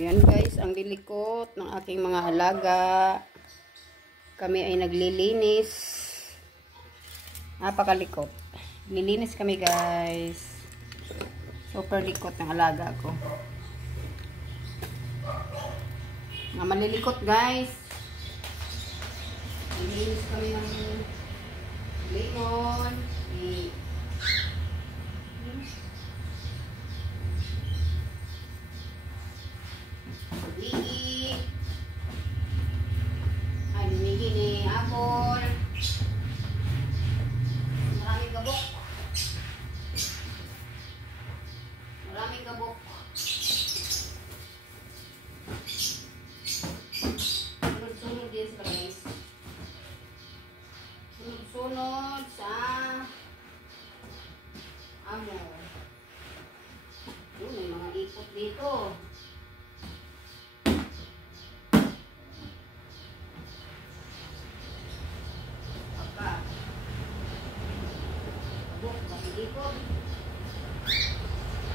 Ayan guys, ang lilikot ng aking mga alaga. Kami ay naglilinis. Napakalikot. Lilinis kami guys. Super likot ng alaga ko. Nga malilikot guys. Lilinis kami ng lemon. Maraming gabok. Sunod-sunod din sila guys. Sunod-sunod sa amo. May mga ipot dito. Pagka gabok, bakit ipot?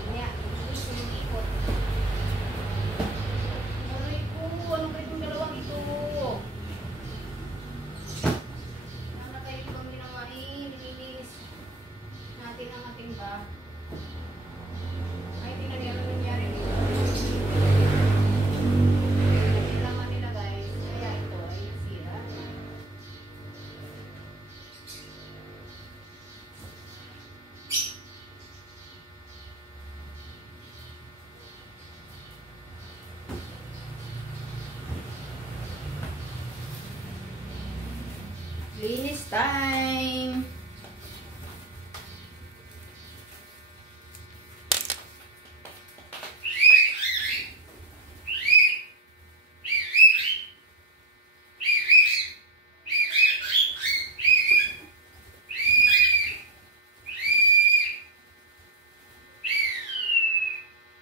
Kaya, ito yung ipot. Aray ko, ano ba itong dalawang ito? Sana kayo ibang minawain, nililinis natin ang ating ba? Ay, tingnan niya, ano nangyari dito? Kailangan nila guys, kaya ito ay nasira. Linis time!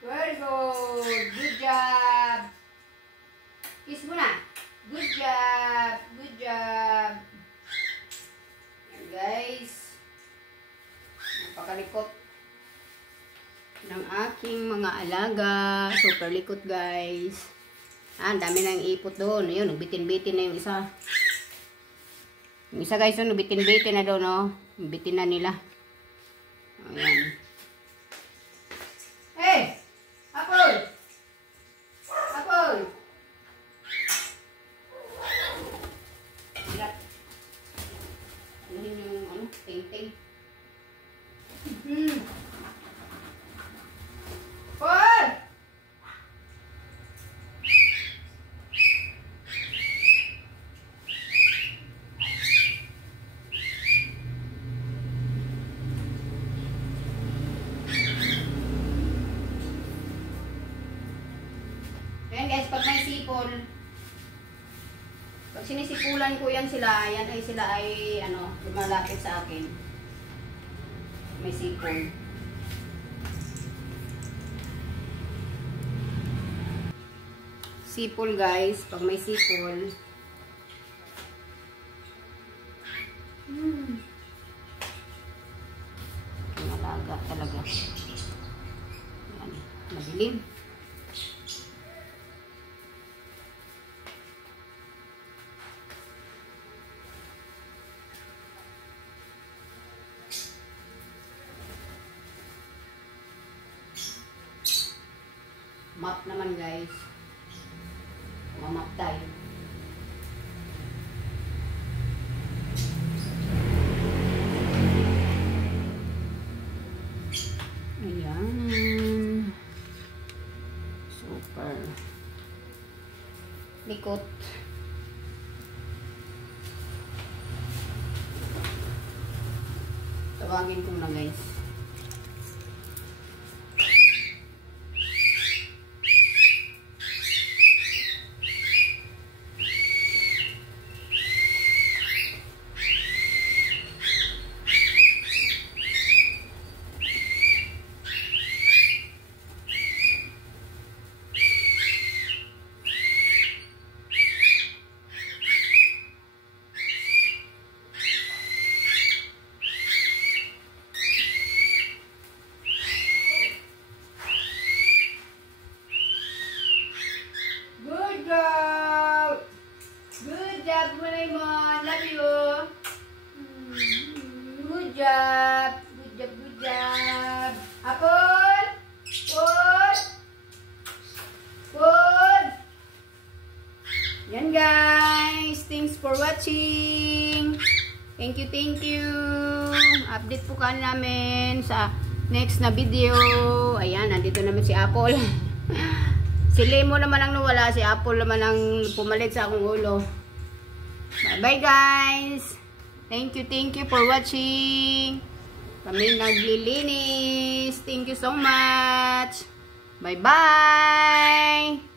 Very good! Good job! Kiss mo na! Good job! Good job! Guys, napakalikot ng aking mga alaga. Super likot guys. Ang dami nang ipot doon. Ayun, nagbitin-bitin na yung isa. Yung isa guys, yun, nagbitin-bitin na doon, no? Bitin na nila. Ayan. Hey! Apple! Apple! Ano yung ano? Ting-ting. Paul! Ayan guys, pag may sipol, pag sinisipulan ko yan sila, yan ay sila ay ano, lumalapit sa akin. May sipol. Sipol guys, pag may sipol. Malaga talaga. Yan, madilim. Map naman guys. Mamap tayo. Ayan. Super. Likot. Tawagin ko na guys. watching. Thank you, thank you. Update po ka namin sa next na video. Ayan, nandito naman si Apple. Si Lemo naman ang nawala, si Apple naman ang pumalit sa akong ulo. Bye-bye guys. Thank you for watching. Kami naglilinis. Thank you so much. Bye-bye.